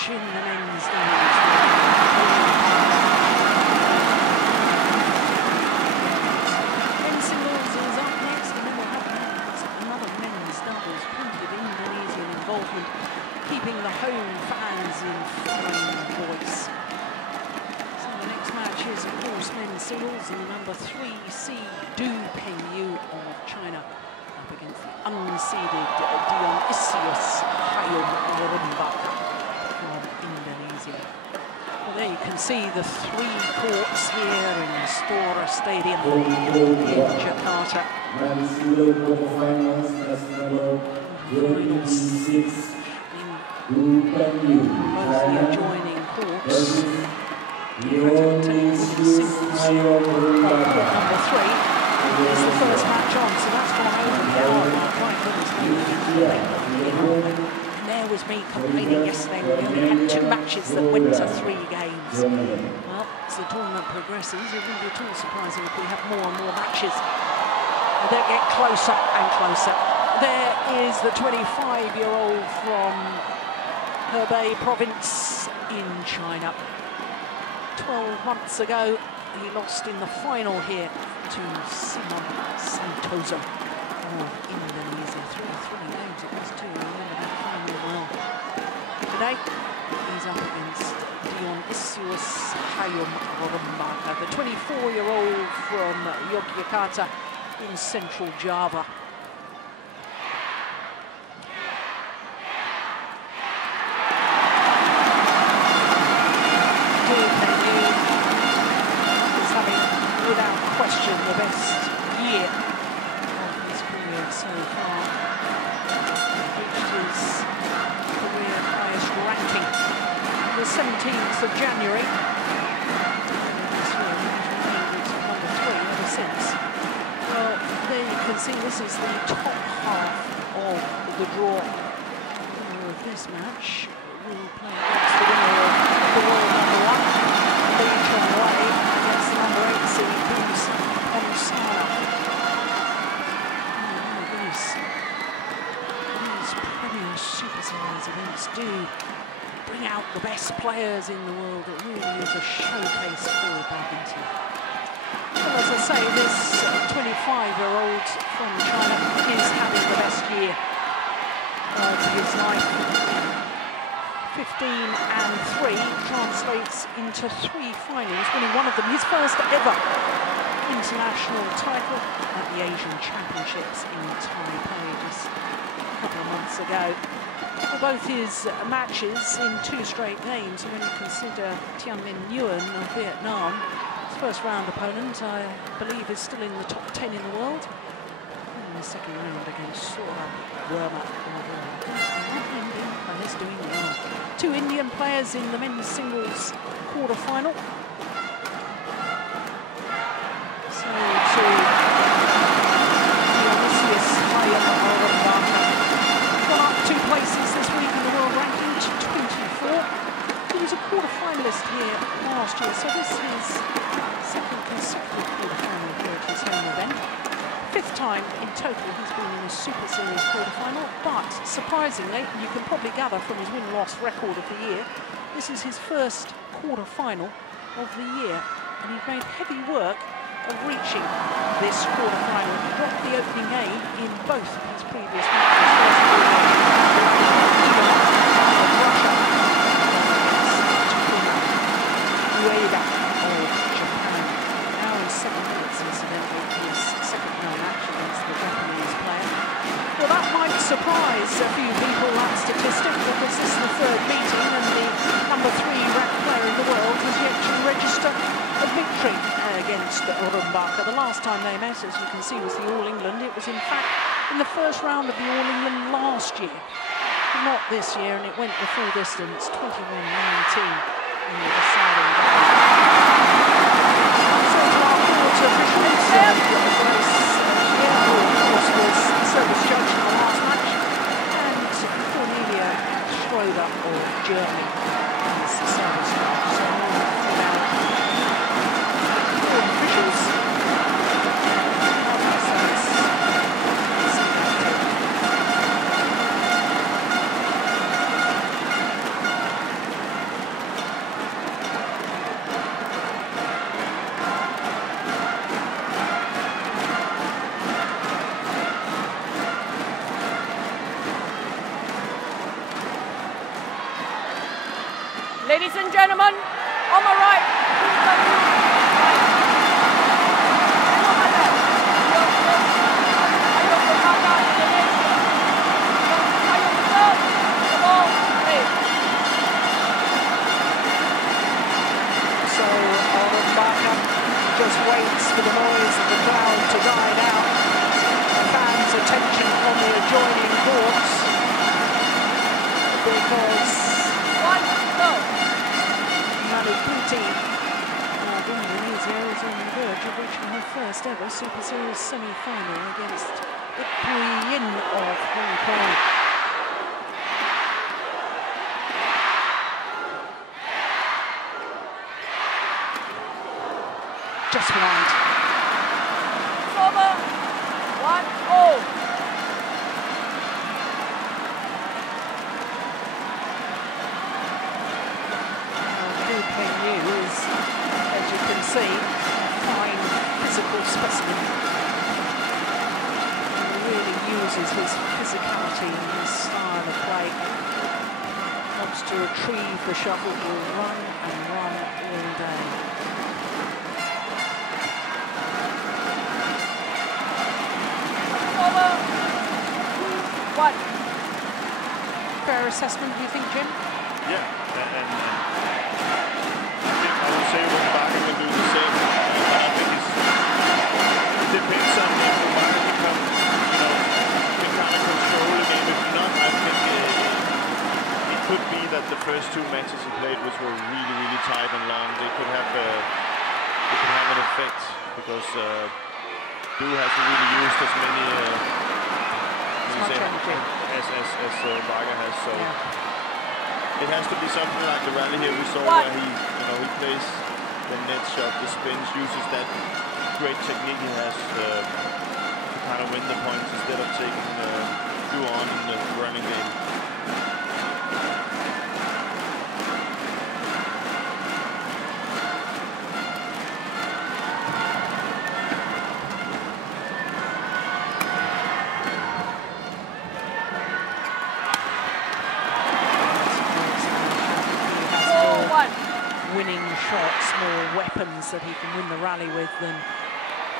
match in the men's doubles. Men's singles is up next, and then we'll have another men's doubles. Plenty of Indonesian involvement, keeping the home fans in fine voice. So the next match is, of course, men's singles, and the number 3 seed Pengyu of China up against the unseeded Dionysius Hayom Rumbaka from Indonesia. Well, There you can see the 3 courts here in Istora Stadium in Jakarta. Finals in both the adjoining courts. Dionysius Hayom Rumbaka. Number 3 is the first match on, so that's gone over the hour mark. My goodness, there was me complaining yesterday when we only had 2 matches that went to 3 games. Well, as the tournament progresses, it wouldn't be at all surprising if we have more and more matches that get closer and closer. There is the 25-year-old from Hebei province in China. 12 months ago, he lost in the final here to Simon Santoso of Indonesia. 3 games it was too. Remember that final well. Today, he's up against Dionysius Hayom Rumbaka, the 24-year-old from Yogyakarta in central Java. Without question, the best year of his career so far. Reached his career highest ranking the 17th of January. This year, he's number 3 ever since. Well, there you can see this is the top half of the draw. The winner of this match will play against the winner of the world number 1, Lee Chong-wei, against the number 8 seed, Bung. Oh my goodness. These Premier Super Series events do bring out the best players in the world. It really is a showcase for badminton. Well, as I say, this 25-year-old from China is having the best year of his life. 15-3 translates into 3 finals, winning one of them, his first ever international title at the Asian Championships in Taipei just a couple of months ago. For both his matches in 2 straight games, when you consider Tianmin Nguyen of Vietnam, his first round opponent, I believe, is still in the top 10 in the world. In the second round against Istora Burma. Players doing well. 2 Indian players in the men's singles quarter-final. So to Dionysius Hayom Rumbaka. Gone up 2 places this week in the world ranking to 24. He was a quarter-finalist here last year, so this is his 2nd consecutive quarter-final here at his home event. 5th time in total he's been in a Super Series quarter-final, but surprisingly, you can probably gather from his win-loss record of the year, this is his first quarter-final of the year, and he's made heavy work of reaching this quarter-final. He got the opening game in both of his previous matches. Ueda of Japan. Now in 7 minutes, incidentally, his second round match against the Japanese player. Well, that might surprise a few people, that statistic, because this is the 3rd meeting and the number 3 ranked player in the world has yet to register a victory against Rumbaka. The last time they met, as you can see, was the All England. It was in fact in the first round of the All England last year. Not this year, and it went the full distance, 21-19 in the deciding game. So to our court officials, was service judge in the last match, and Cornelia Schroeder of Germany is the service judge. So court officials. Ladies and gentlemen, on my right, attention from the adjoining courts because Maluputi of Indonesia is on the verge of reaching her first ever Super Series semi-final against Yin of Hong Kong. Just wide. Over. 1-0. Pengyu is, as you can see, a fine physical specimen. He really uses his physicality and his style of play. Wants to retrieve the shuttle, will run and run all day. Over. 1. Fair assessment, do you think, Jim? Yeah, and I would say Rumbaka can do the same. But I think it depends on if Rumbaka can kind of control the game. If not, I think it could be that the first 2 matches he played, which were really, really tight and long, they could have an effect because Bung hasn't really used as many as Rumbaka has. So. Yeah. It has to be something like the rally here we saw where he plays the net shot, the spins, uses that great technique he has to kind of win the points instead of taking Bung on in the running game. Winning shots, more weapons that he can win the rally with than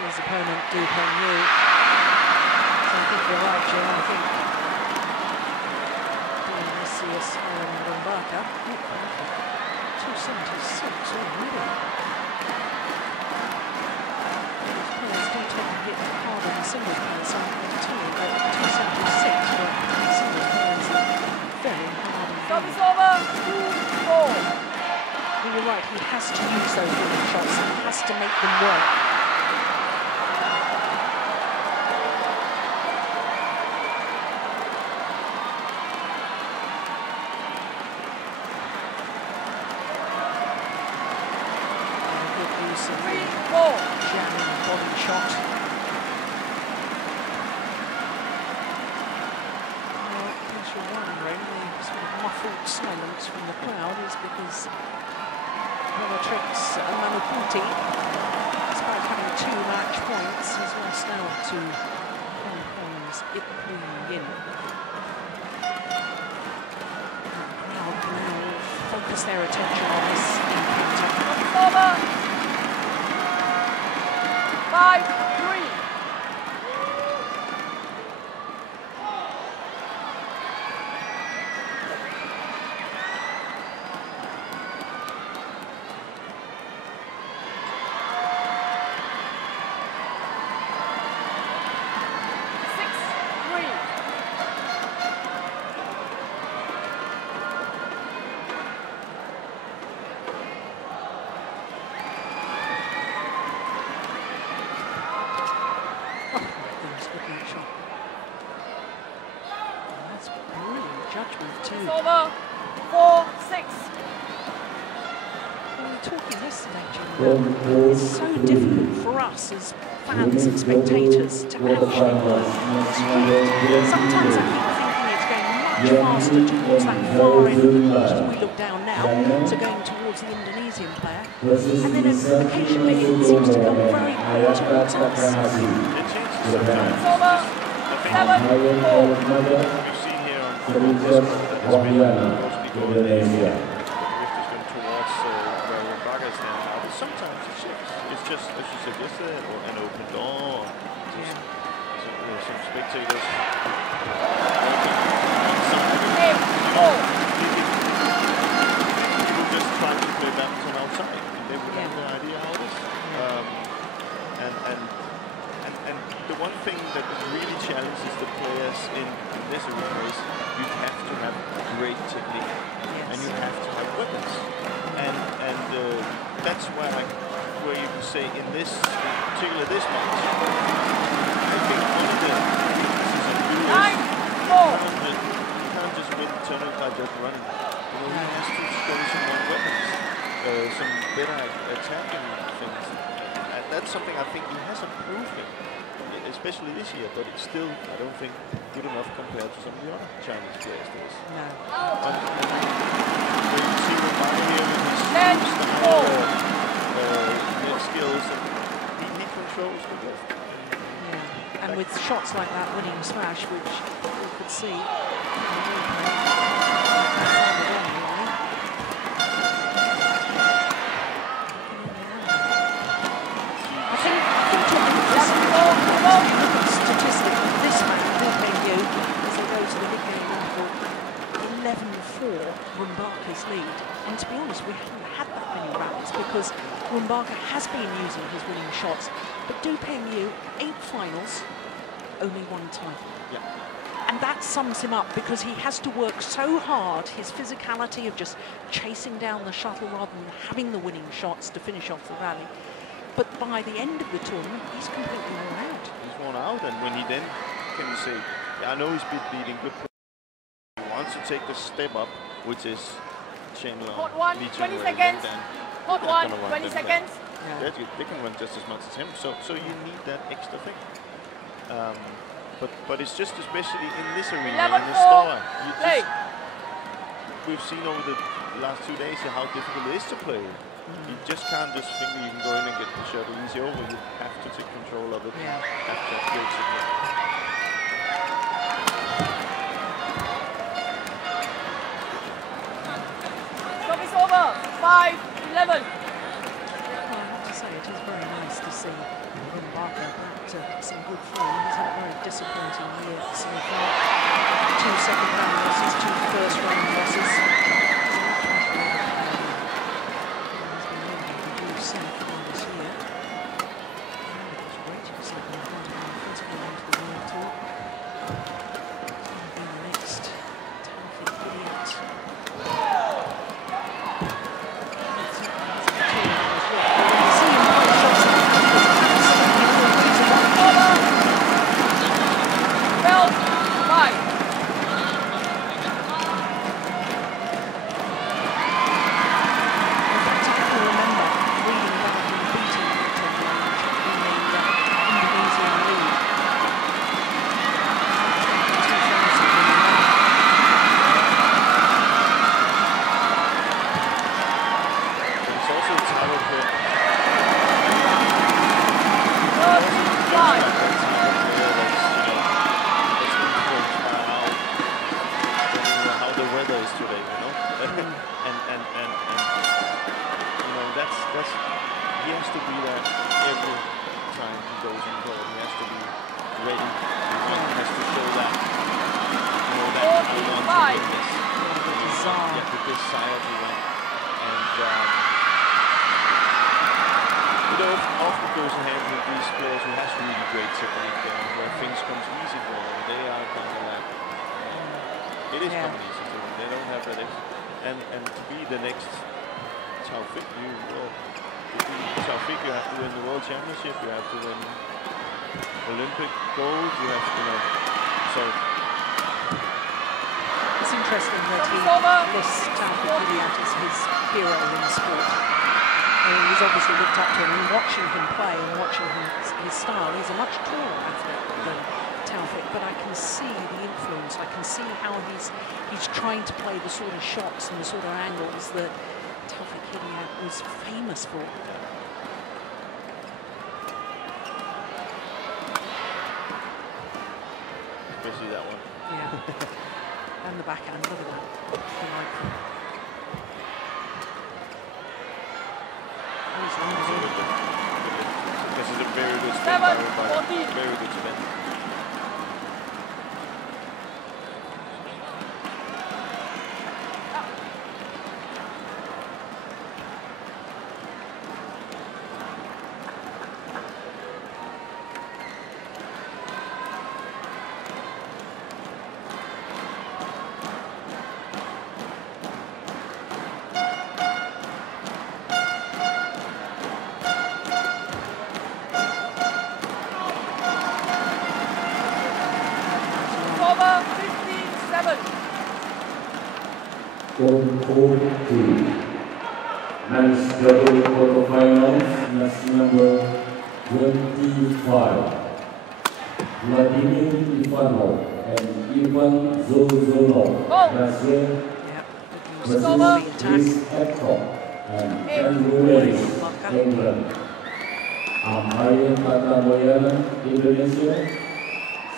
his opponent Pengyu. So I think you're right, Jim. I think Dionysius Hayom Rumbaka, 276 already. These players do tend to hit hard on the singles players, so I'm too, but 276 for singles players very hard. Service over. 2-4. You're right, he has to use those winning shots and he has to make them work. Good use of the jamming body shot. Well, in case you're wondering, the sort of muffled silence from the crowd is because Maluputi, despite having 2 match points, has lost out to Hong Kong's Yin. The crowd can now focus their attention on this encounter. Over. 5-3. Over. 4-6. We were talking yesterday, Jim, it's so difficult for us as fans and spectators to actually sometimes I keep thinking it's going much faster towards that far end as we look down now, so going towards the Indonesian player, and then occasionally it seems to come very quick towards us. It's over. 7-4. Indonesia. Towards where Rumbaka is standing now, but sometimes it shifts. It's just, as you said yesterday, an open door. Some spectators. People just try to play badminton outside, and they would have no idea how it is. And the one thing that really challenges the players in this arena is you have to have great technique, and you have to have weapons, and that's where you can say in this, particularly this match, I think one of the you can't just win the tournament by just running. You know, he has to show some more weapons, some better attacking things. And that's something I think he hasn't proven, especially this year, but it's still, I don't think, good enough compared to some of the other Chinese players. No. But when you see Rumbaka here with his style, his skills, and he controls the ball. Yeah. And with shots like that winning smash, which you could see. Rumbaka's lead, and to be honest, we haven't had that many rallies because Rumbaka has been using his winning shots, but Pengyu, 8 finals, only 1 title. Yeah. And that sums him up because he has to work so hard, his physicality of just chasing down the shuttle rather than having the winning shots to finish off the rally. But by the end of the tournament, he's completely worn out. He's worn out, and when he then can say, I know he's been beating good players, he wants to take the step up, which is Chandler. Hot 1, 20 seconds. Hot 1, 20 seconds. Yeah. They can run just as much as him, so you need that extra thing. But it's just especially in this arena, in Istora, we've seen over the last 2 days how difficult it is to play. You just can't just think you can go in and get the shot easy over. You have to take control of it. Yeah. Have to have great technique. Stop is over. 5, 11. Well, I have to say, it is very nice to see Rumbaka back to some good form. He's had a very disappointing year so far. 2 second-round losses, 2 first-round losses. You have to win the World Championship, you have to win Olympic gold, you have to, so. It's interesting that he lists Taufik as his hero in the sport. I mean, he's obviously looked up to him, and watching him play and watching his style, he's a much taller athlete than Taufik, but I can see the influence, I can see how he's trying to play the sort of shots and the sort of angles that Taufik was famous for. Especially that one. Yeah. And the backhand, look at that. Delightful. This is a very good spin by Rumbaka. Very good spin. on court 2. Men's double quarterfinals, match number 25. Vladimir Ivanov and Ivan Zozolov, Brazil, versus Chris Adcock and Andrew Lewis, England. Umpire Tata Moyana, Indonesia.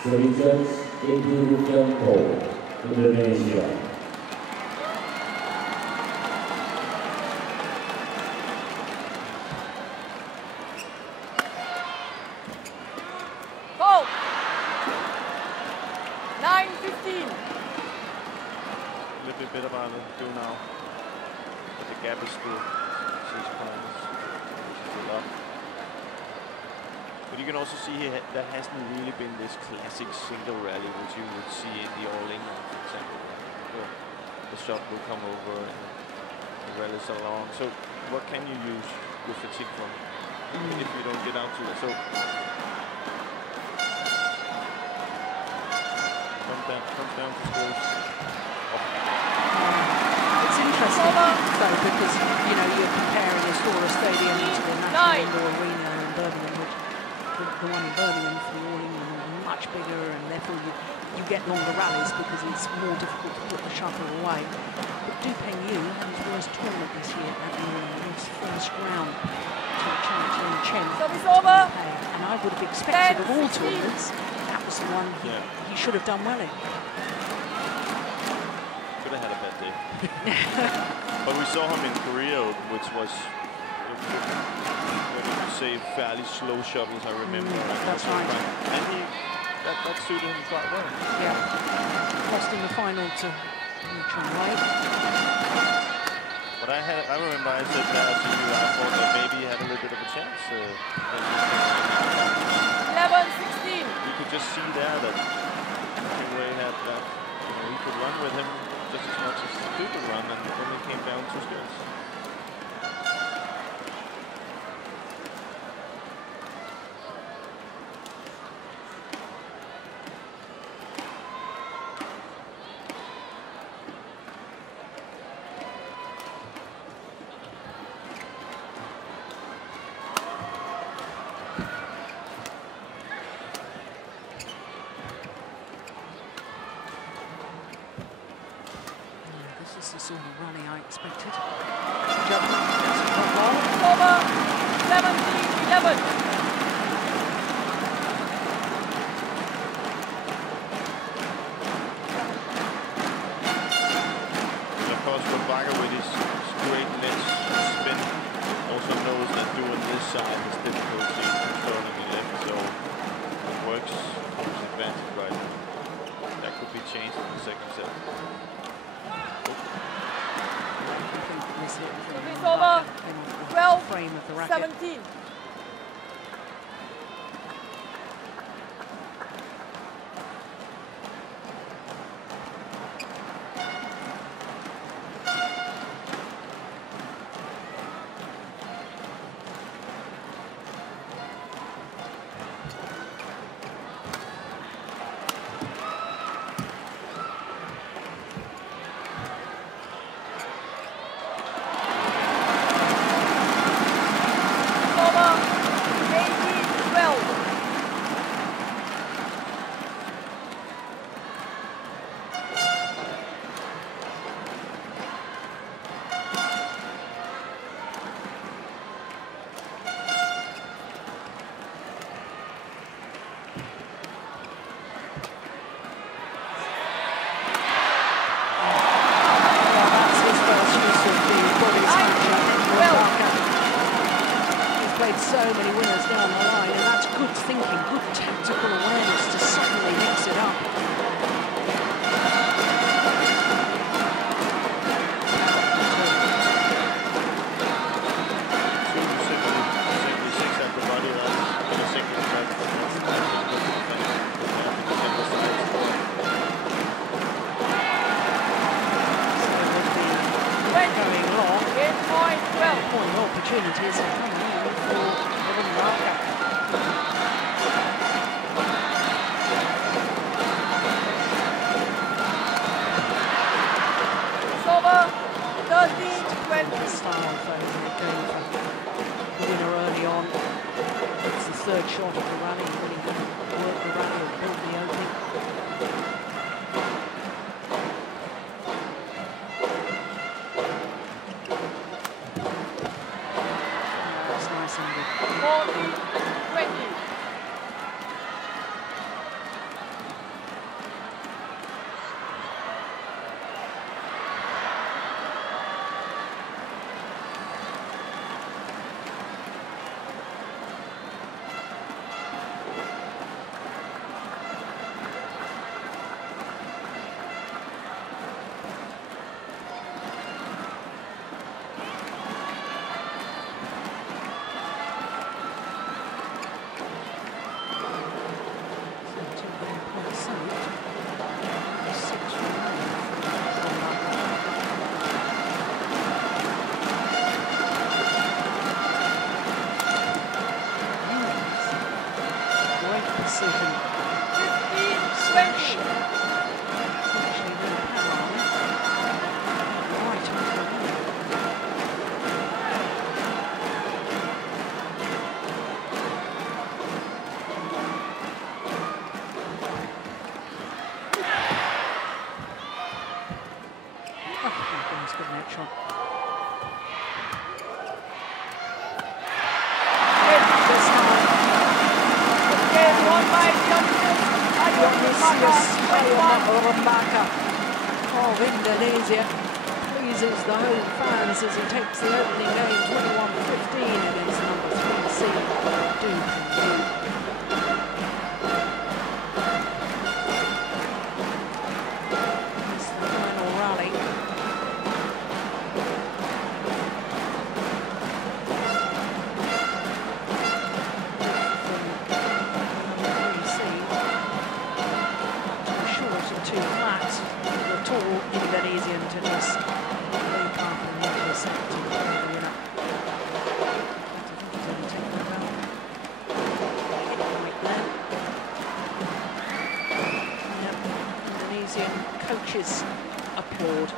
Serijats Edi Rukianto, Indonesia. Go! 9:15. A little bit better about it do now. But the gap is still 6 points, which is a lot. But you can also see here there hasn't really been this classic single rally which you would see in the All-England, for example. The shot will come over and the rallies along. So what can you use your fatigue from if you don't get out to it? So comes down to scores. It's interesting though, because you know you're comparing Istora Stadium to the National Indoor Arena in Birmingham, which the one in Birmingham for the All-England is much bigger, and therefore you get longer rallies because it's more difficult to put the shuttle away. But Pengyu had his worst tournament this year at the his first round to Chang Chen. Service over. And I would have expected of all tournaments, that was the one he should have done well in. Could have had a bad day. But we saw him in Korea, which was, what did you say, fairly slow shuttles, I remember. That's right. And that suited him quite well. Yeah. Lost in the final to Chun Wei. But I remember I said that to you, I thought that maybe he had a little bit of a chance. 11:16. You could just see there that Wei had that, he could run with him just as much as he could run, and when it came down to skills. This is the sort of rally I expected. Over. 17:11. And of course, Rumbaka with his great net spin also knows that doing this side is difficult to controlling the left, so it works to his advantage right now. That could be changed in the second set. Service over. 12, frame of the racket. 17. So many winners down the line, and that's good thinking, good tactical awareness to suddenly mix it up. Going long. Point opportunities are coming in for Rumbaka. It's over. shot of the rally, really work the rally or build the opening. That's nice and good. 20. Dionysius Hayom Rumbaka of Indonesia pleases the home fans as he takes the opening game 21-15 against number 3 seed Bung. It's the final rally. Indonesian tennis link up and intercept the winner. I think he's only taken about right there. Yep. Indonesian coaches applaud.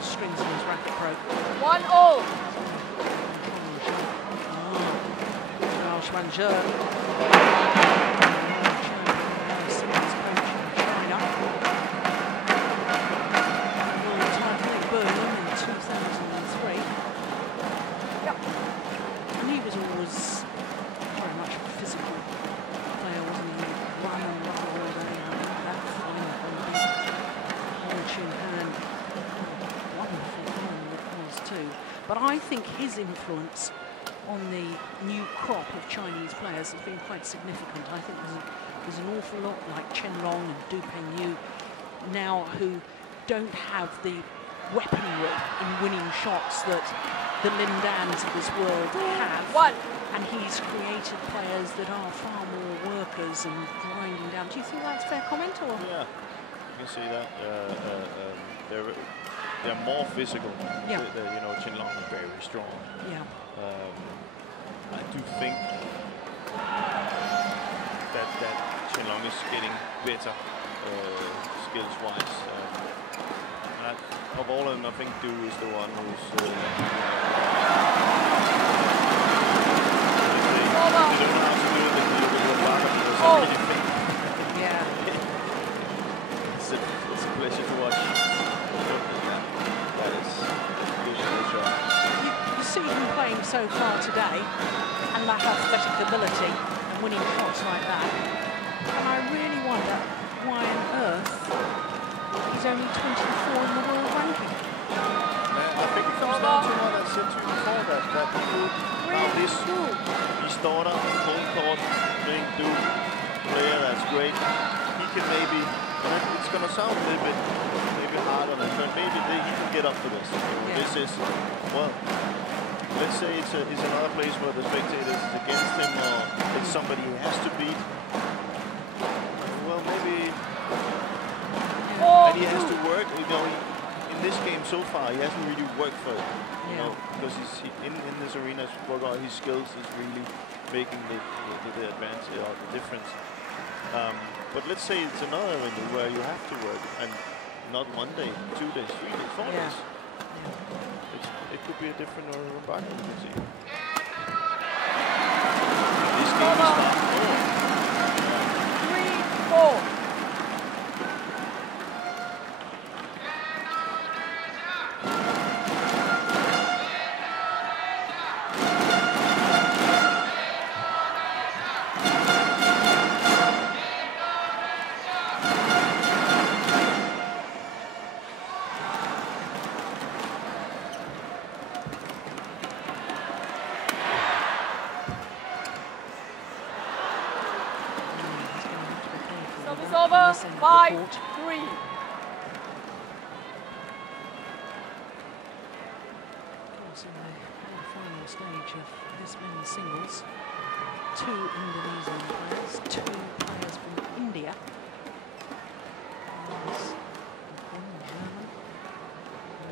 Strings in his racket broke. 1-0. Bung in 2003. Yep. And he was always very much a physical player, wasn't he? Run and run all day. That fine launching hand. Wonderful hand it was too. But I think his influence on the new crop of Chinese players has been quite significant. I think there's an awful lot like Chen Long and Du Pengyu now who don't have the weaponry in winning shots that the Lindans of this world have. and he's created players that are far more workers and grinding down. Do you think that's a fair comment? Or? Yeah, you can see that. They're more physical. Yeah. You know, Chinlong is very strong. Yeah. I do think that Chinlong is getting better skills-wise. Of all of them, I think Du is the one who's. They don't know how to do it with Rumbaka because I really think. Yeah. It's a pleasure to watch. That is good shot. You see him playing so far today, and that athletic ability, and winning shots like that. And I really wonder why on earth he's only 24 in the world ranking. I think it comes down to what I said to you before, that this Istora, home court, playing Du player, that's great. He can maybe, it's going to sound a little bit maybe hard on him, but maybe he can get up for this. Yeah. This is, well, let's say it's another place where the spectators is against him, or it's somebody he has to beat. Well, maybe, and he has to work, you know, in this game so far, he hasn't really worked for it, you know, because he's in this arena, his skills is really making the advance or the difference. But let's say it's another window where you have to work, and not 1 day, 2 days, 3 days, 4 days. It could be a different Rumbaka, we can see. This game is not 3-4. It's over, 5-3. Of course, in the final stage of this men's singles, 2 Indonesian players, 2 players from India. There's 1 German,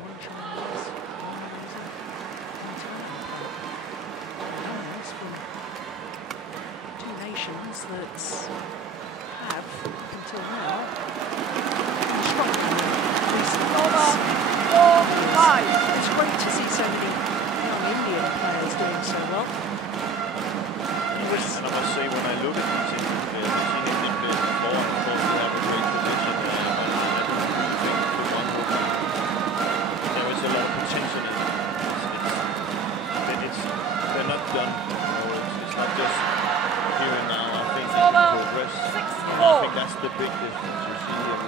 1 Chinese, 1 Indonesian, 1 Italian player. That's from 2 nations that have, until now, struggled in recent months. It's great to see so many young Indian players doing so well. And I must say, when I look at these Indian players, I've seen Indian players before, and of course they have a great position, but I don't really think the one will be. There is a lot of potential in it. They're not done. It's not just here and now. I think they can progress. I think that's the big difference. You see them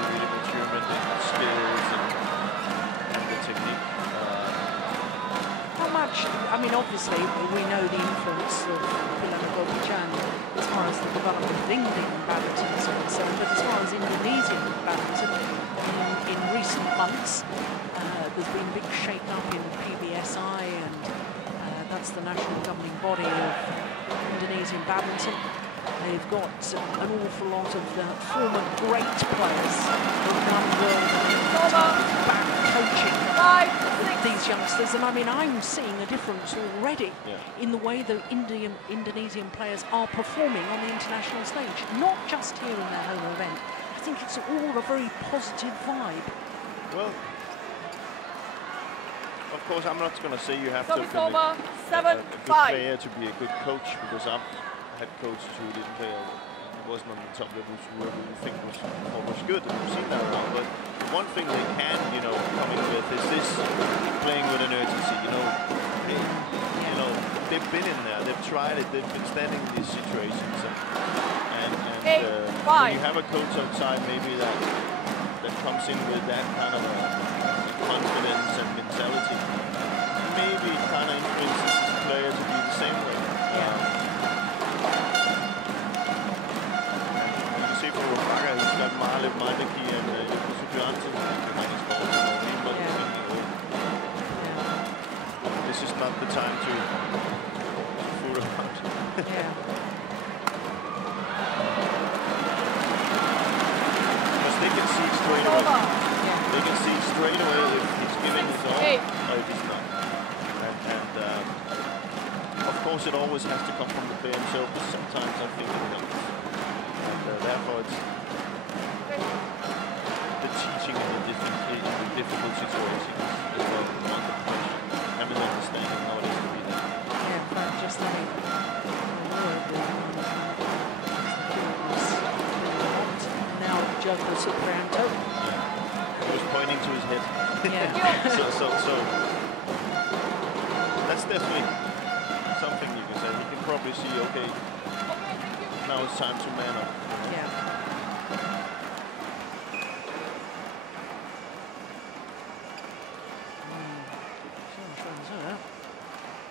really maturement in skills and the technique. How much, I mean, obviously, we know the influence of Djarum as far as the development of Indian badminton is concerned, but as far as Indonesian badminton, in recent months, there's been big shake-up in PBSI, and that's the national governing body of Indonesian badminton. They've got an awful lot of the former great players who've done back coaching these youngsters, and I mean, I'm seeing a difference already in the way the Indonesian players are performing on the international stage, not just here in their home event. I think it's all a very positive vibe. Well, of course, I'm not going to say you have to be a good player to be a good coach, because I've had coaches who didn't play, wasn't on the top levels, who we think was good, and we've seen that around. But one thing they can, you know, come in with is this playing with an urgency. You know, they've been in there, they've tried it, they've been standing in these situations, and when you have a coach outside, maybe that comes in with that kind of a confidence and mentality, maybe it kind of influences the player to be the same way. Rumbaka, he's got Marley, Maldeki, and Johansson behind his ball. This is not the time to fool Yeah. Because they can see straight away. Yeah. They can see straight away if he's giving his all or if he's not. And of course, it always has to come from the player himself, but sometimes I think it helps. And therefore, it's the teaching in the difficult situations as well, under pressure, having an understanding how it is to be there. Yeah, in fact, just a now Joker Supranto. He was pointing to his head. Yeah. so that's definitely something you can say. He can probably see, okay, now it's time to man up. Yeah.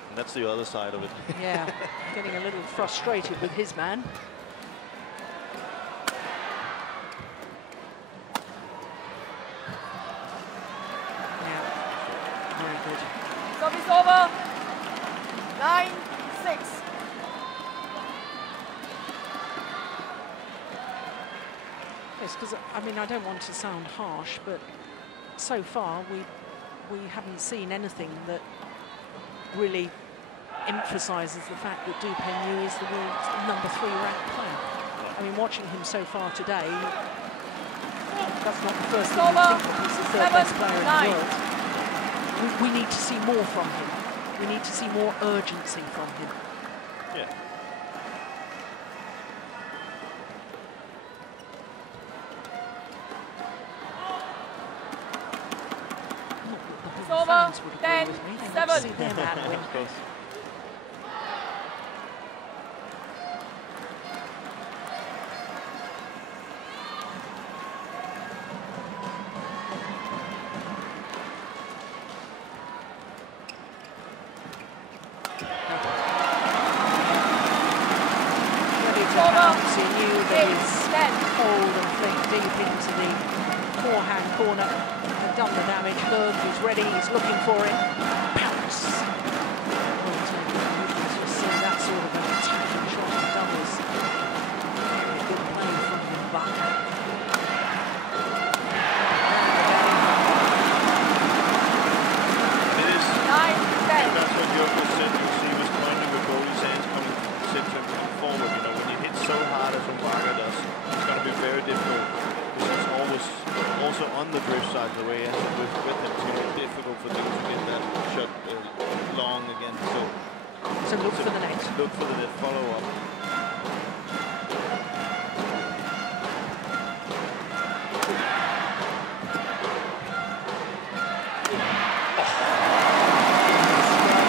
And that's the other side of it. Yeah, getting a little frustrated with his man. Yeah, very good. Service over. 9-6. Yes, because I mean, I don't want to sound harsh, but so far we haven't seen anything that really emphasises the fact that Pengyu is the world's #3 ranked player. I mean, watching him so far today, that's not the first thing you think of. He's the third best player in the world. We need to see more from him. We need to see more urgency from him. Yeah. It's over. 10-7. See their man win. Of course. He knew that his hold and flick deep into the forehand corner had done the damage. Look, he's ready, he's looking for it. Pounce! Just see that sort of an attacking shot in doubles. Very good play from Rumbaka. It is 9-10. That's what Jürgen said. You see, he was pointing with goalie's hands coming forward. You know, when you hit so hard as Rumbaka does, it's going to be very difficult. Because it's always also on the drift side, the way he has it with him. It's going to be difficult for them to get that shot long again. So look for the net. Look for the net follow-up.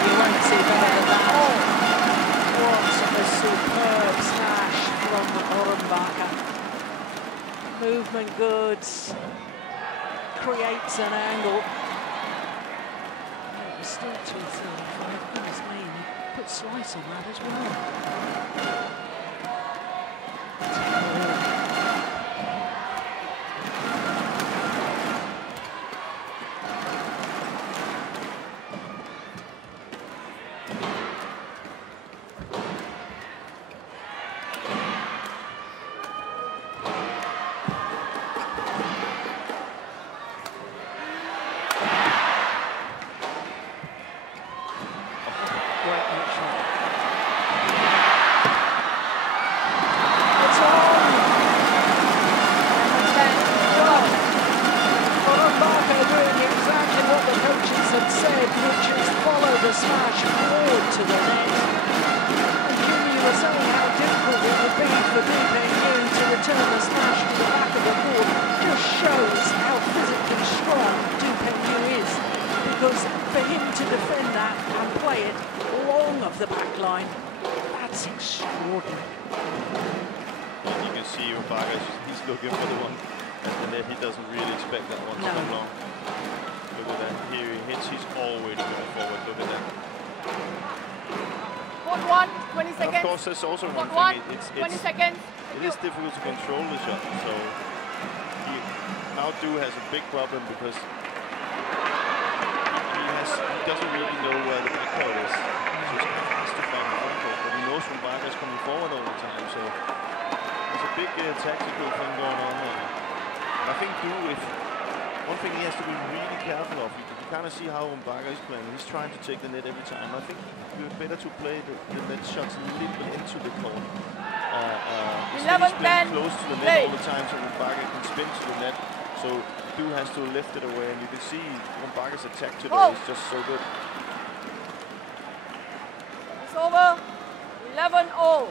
You won't see better than that. What a superb slash from Rumbaka. Movement good. Creates an angle. It was still 235. Goodness me, he put slice on that as well. There's also one thing, it's 20 seconds. It is difficult to control the shot, so now Du has a big problem because he doesn't really know where the back court is. So he has to find the front court, but he knows Rumbaka is coming forward all the time. So there's a big tactical thing going on there. And I think one thing he has to be really careful of, you kind of see how Rumbaka is playing. He's trying to take the net every time. I think it's better to play the net shots a little bit into the court. He's playing close to the net all the time, so Rumbaka can spin to the net. So Du has to lift it away, and you can see Rumbaka's attack today is just so good. It's over. 11-0.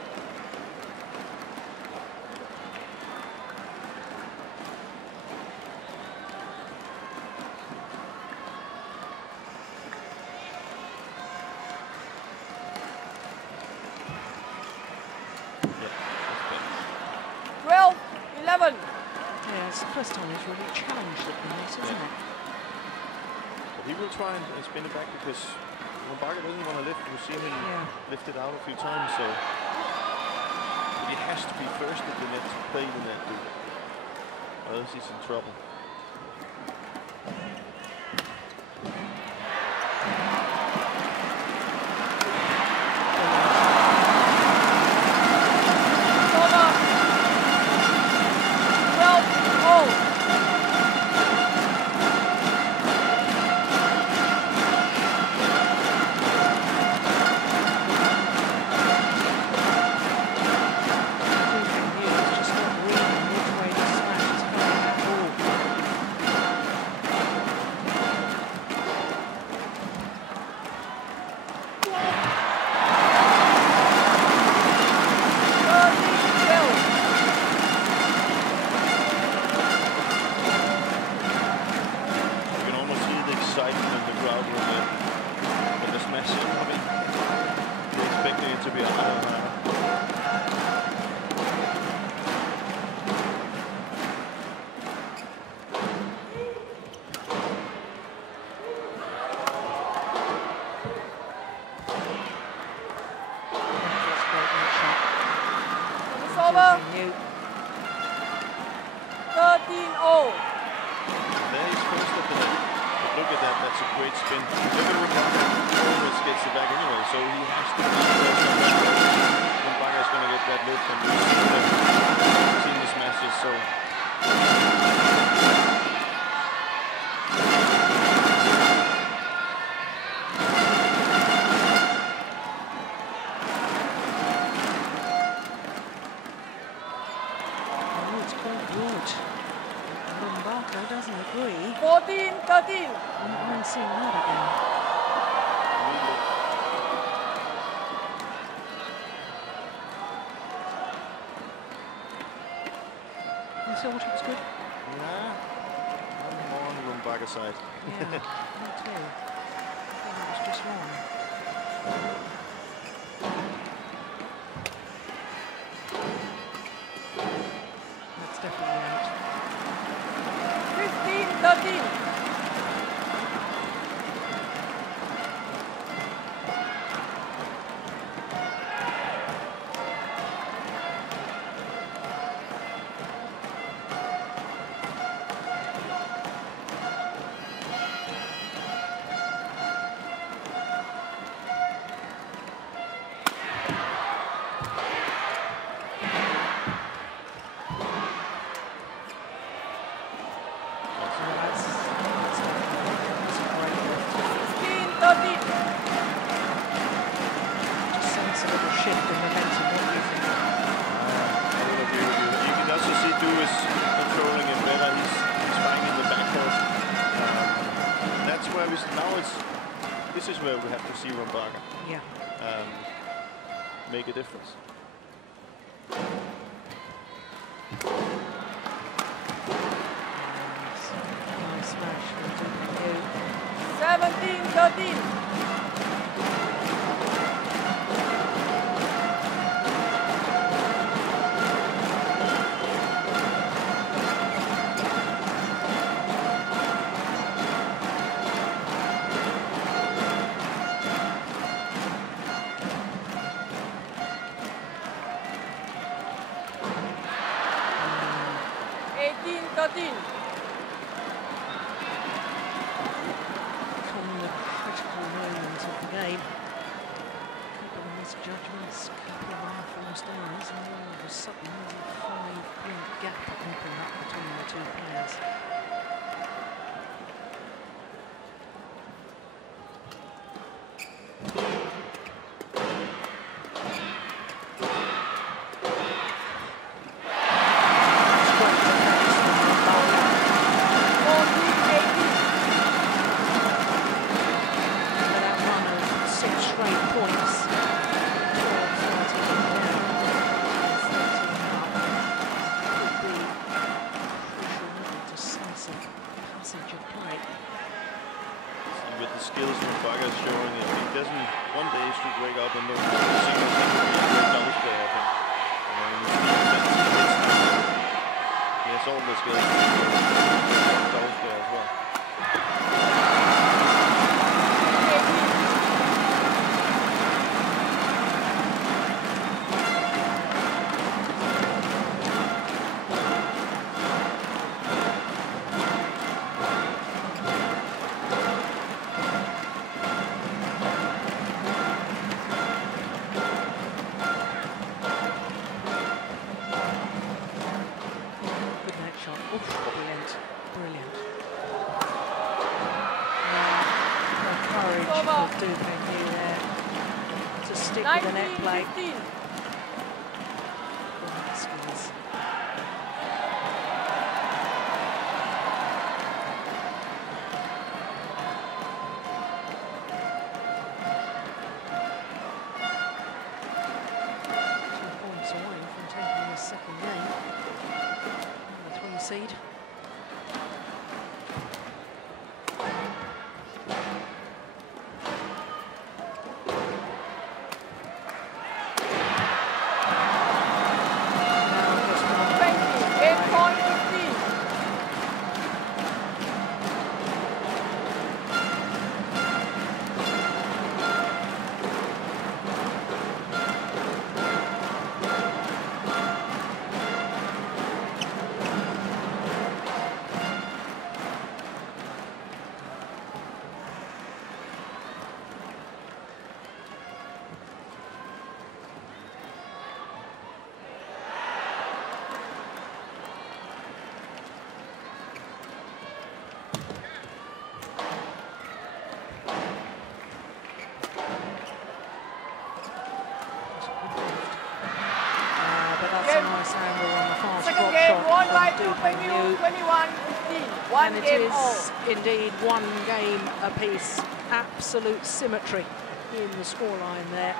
Yeah, it's the first time he's really challenged at the net, isn't it? But he will try and spin it back because Rumbaka doesn't want to lift. You see him lift it out a few times, so but he has to be first at the net to play the net, or else he's in trouble. Side. Yeah, me too. I think it was just wrong. That's definitely out. 15-13. This is where we have to see Rumbaka make a difference. Nice smash from Pengyu. 17-13. From the critical moments of the game. A couple of misjudgments, skills Rumbaka is showing. He doesn't one day should wake up and look at a single thing to be a great doubles player, I think. He has all the skills to be a great doubles player as well. Seed. Pengyu, 21-15. And it is indeed one game apiece. Absolute symmetry in the scoreline there.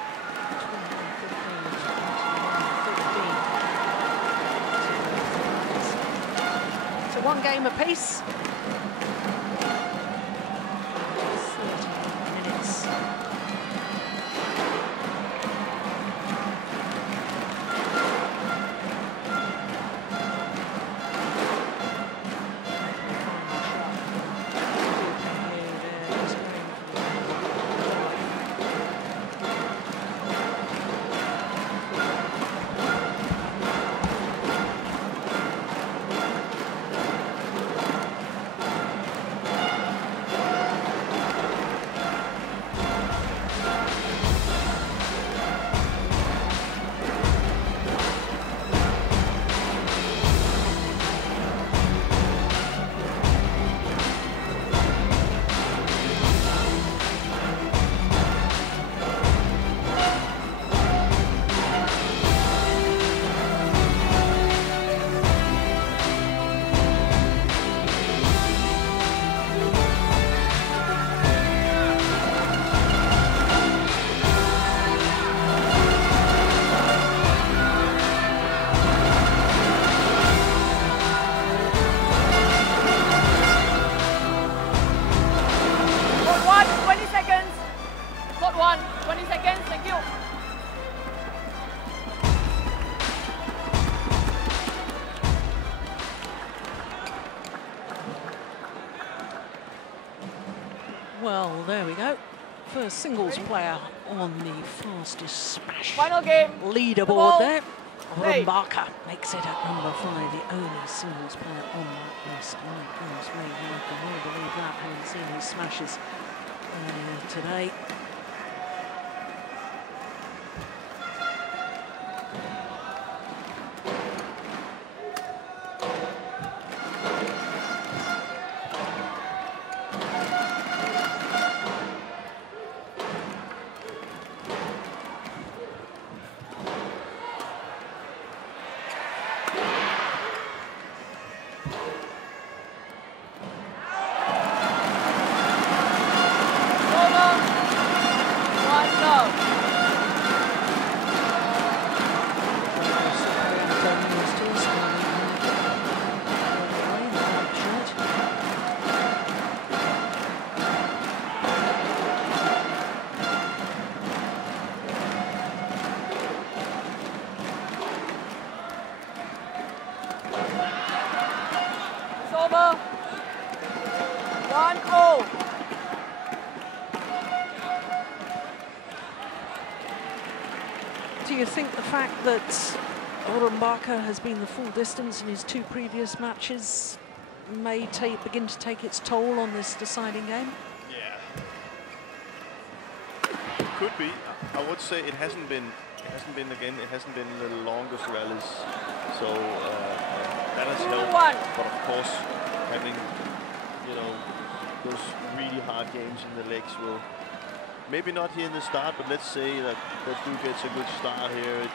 21-15. So one game apiece. 30 minutes. Well, there we go. First singles player on the fastest smash final game leaderboard there. Rumbaka makes it at number 5, the only singles player on that list. My goodness me, I can hardly believe that, having seen his smashes today. over. 1-0. Do you think the fact that Rumbaka has been the full distance in his 2 previous matches may begin to take its toll on this deciding game? Yeah. It could be. I would say it hasn't been the longest rallies, so that has helped. But of course, having those really hard games in the legs will maybe not here in the start, but let's say that Boo gets a good start here. It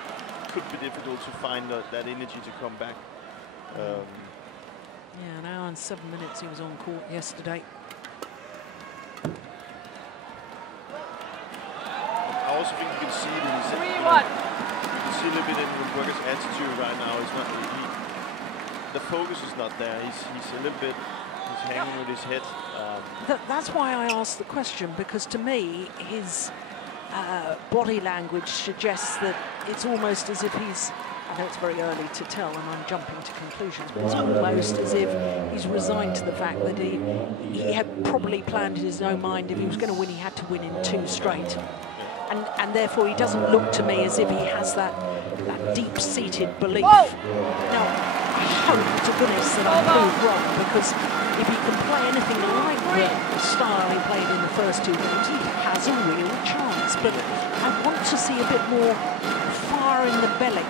could be difficult to find that energy to come back. Yeah, an hour and 7 minutes he was on court yesterday. I also think you can see it in his, 3-1. You can see a little bit in Rumbaka's attitude right now. It's not the focus is not there. He's a little bit hanging with his head. That's why I asked the question, because to me his body language suggests that it's almost as if he's, I know it's very early to tell and I'm jumping to conclusions, but it's almost as if he's resigned to the fact that he had probably planned in his own mind if he was going to win, he had to win in 2 straight. And therefore he doesn't look to me as if he has that deep-seated belief. Whoa. Now, I hope to goodness that I'm proved wrong, because if he can play anything like the style he played in the first 2 games, he has a real chance. But I want to see a bit more fire in the belly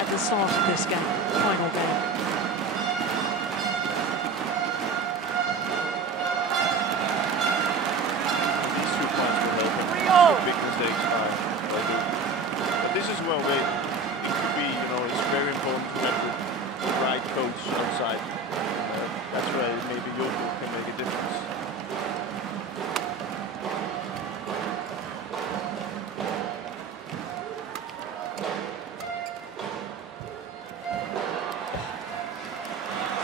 at the start of this game, final game. These 2 points will help him. Big mistakes by Boo. But this is where it could be, it's very important to have the right coach outside. That's where maybe your group can make a difference.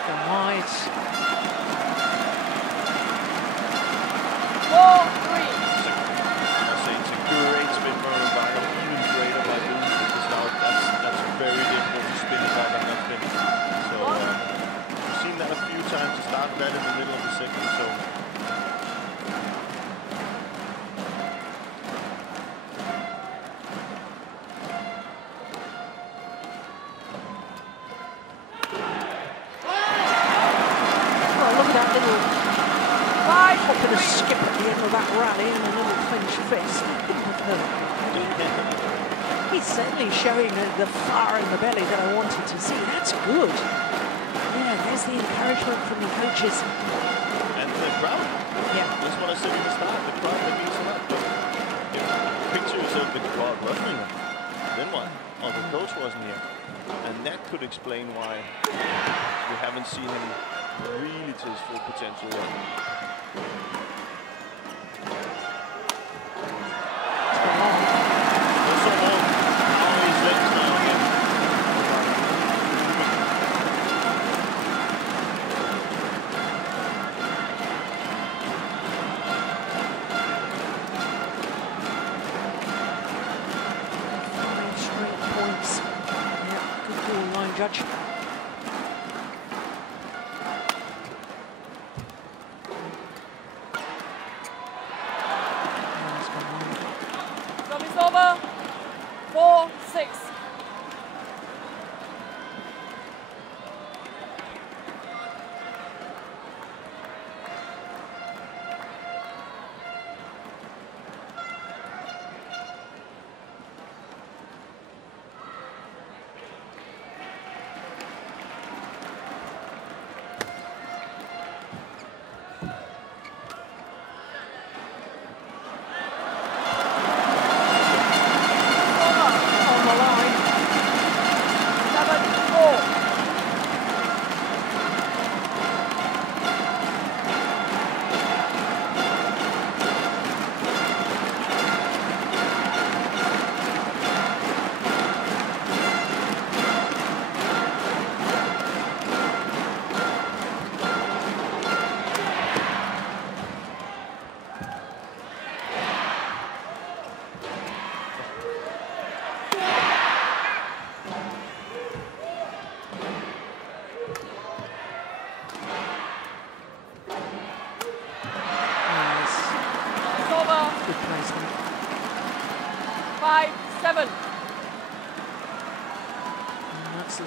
Gone wide. 4-3. I say it's a great spin for Rumbaka, even greater by Bung, because now that's very difficult to spin it back and not spin it. So we've seen that a few times. He started that in the middle of the second, so. Well, look at that little hop and a skip at the end of that rally and a little French fist. He's certainly showing the fire in the belly that I wanted to see. That's good. Yeah, there's the encouragement from the coaches. And the crowd. Yeah. That's what I said in the start. The crowd, that means a lot. But picture yourself with the crowd wasn't here. Then what? Oh, the coach wasn't here. And that could explain why we haven't seen him really to his full potential yet. Judge.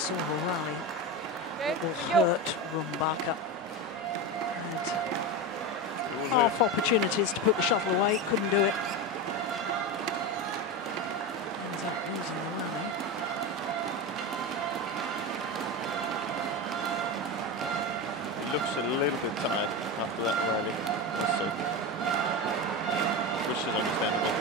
sort of rally Okay, that will Pengyu. hurt Rumbaka. Had half opportunities to put the shuttle away, couldn't do it. Ends up losing the rally. He looks a little bit tired after that rally, I must say. Which is understandable.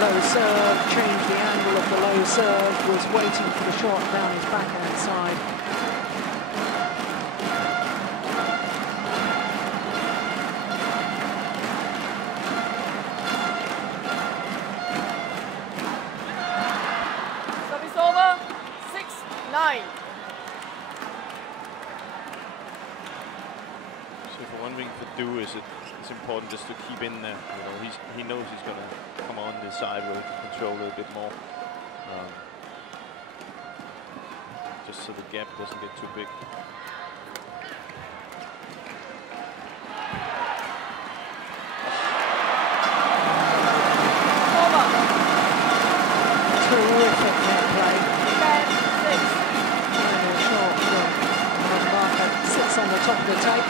Low serve, changed the angle of the low serve, was waiting for the shot down his backhand side. Service over, 6-9. So for one thing to do is it's important just to keep in there. You know, he knows he's going to come on the side where he can control a little bit more. Just so the gap doesn't get too big. Over. Terrific net play. 10-6. Short from Rumbaka sits on the top of the tape.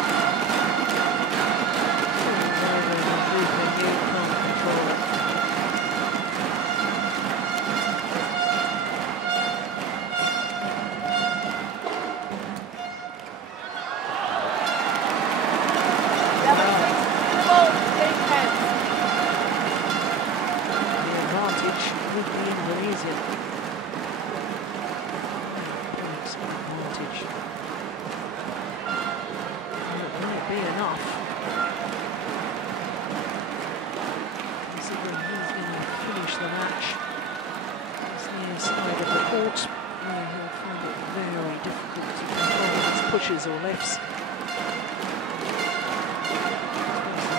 Or lifts. A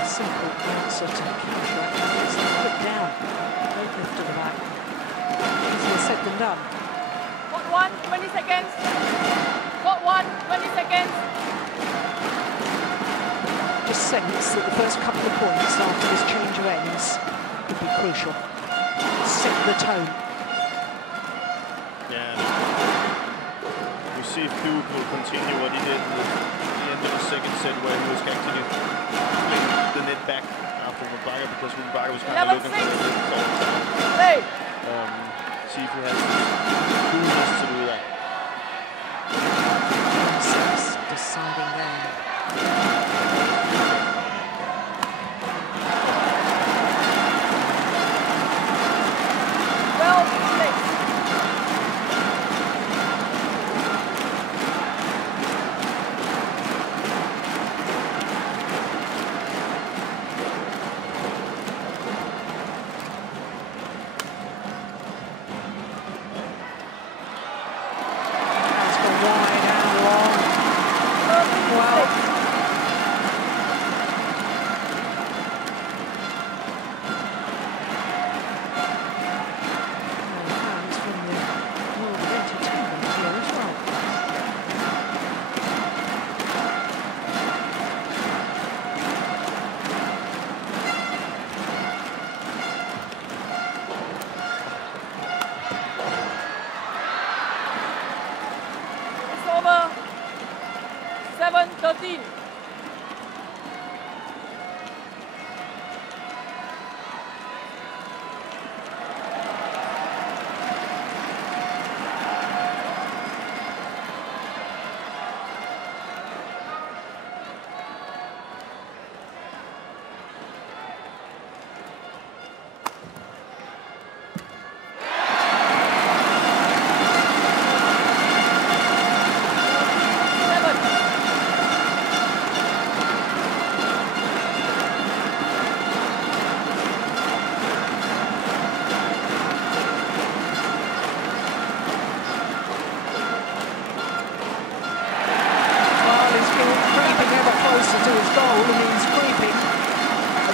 simple answer to counteract. It's put down. Don't lift to the back. Easier said than done. Court 1, 20 seconds. Court 1, 20 seconds. Just sense that the first couple of points after this change of ends could be crucial. Set the tone. See if Duke will continue what he did at the end of the second set, where he was actually playing the net back after Rumbaka, because Rumbaka was kind of looking for it. See if he has the coolness to do that. Deciding game.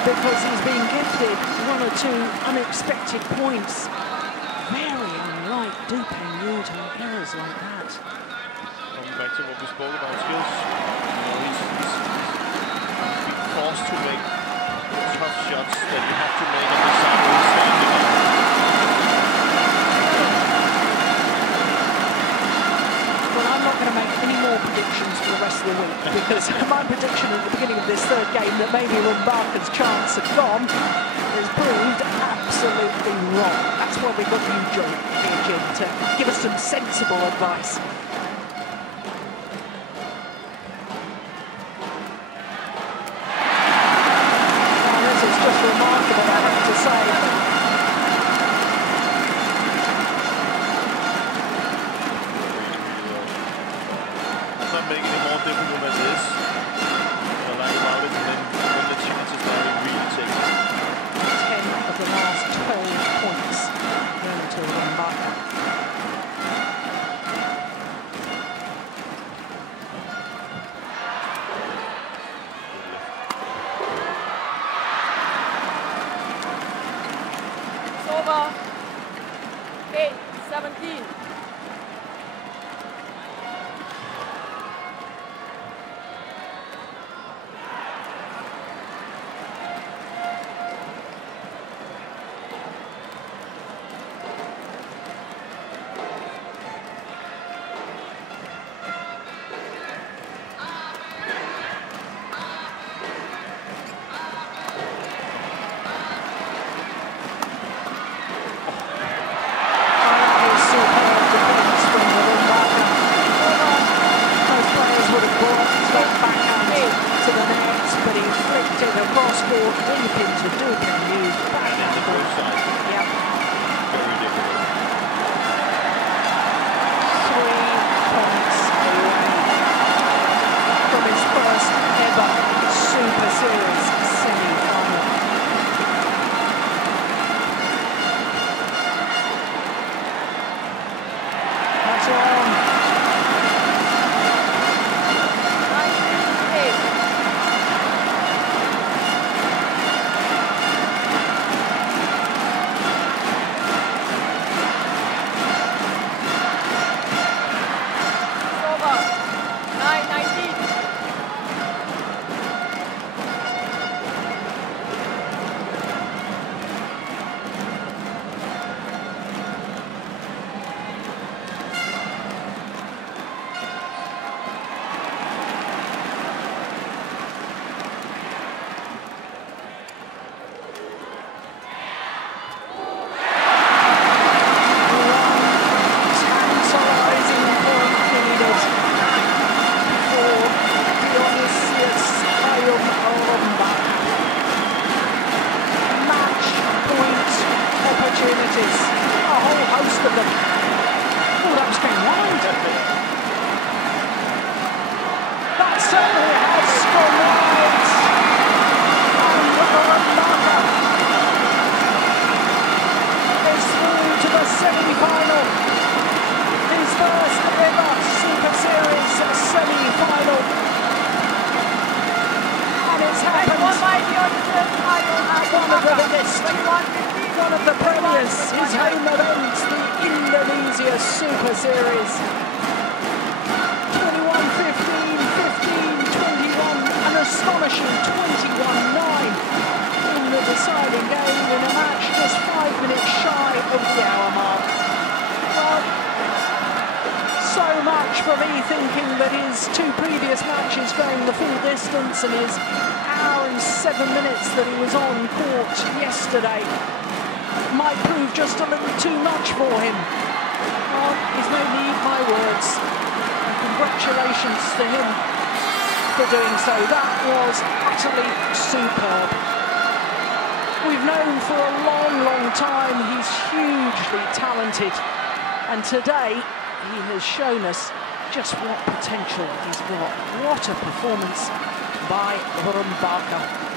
because he's been gifted one or two unexpected points. Very unlike Pengyu to make errors like that. Coming back to what we spoke about skills, he's been forced to make tough shots that you have to make on the side where he's standing up. Well, I'm not going to make any more predictions for the rest of the week because my prediction at the beginning of this third game that maybe Rumbaka's chance had gone has proved absolutely wrong. That's why we got you, Jim, to give us some sensible advice. Remarkable, I have to say. It's not making it more difficult than this. I like about it, and then when the chances start, it really takes it. 10 of the last 12 points going to Rumbaka. Over. 8-17. One of the premiers, his home event, the Indonesia Superseries. 21-15, 15-21, an astonishing 21-9 in the deciding game in a match just 5 minutes shy of the hour mark. Well, so much for me thinking that his two previous matches going the full distance and his hour and 7 minutes that he was on court yesterday might prove just a little too much for him. Well, he's made me eat my words. And congratulations to him for doing so. That was utterly superb. We've known for a long, long time he's hugely talented. And today, he has shown us just what potential he's got. What a performance by Rumbaka.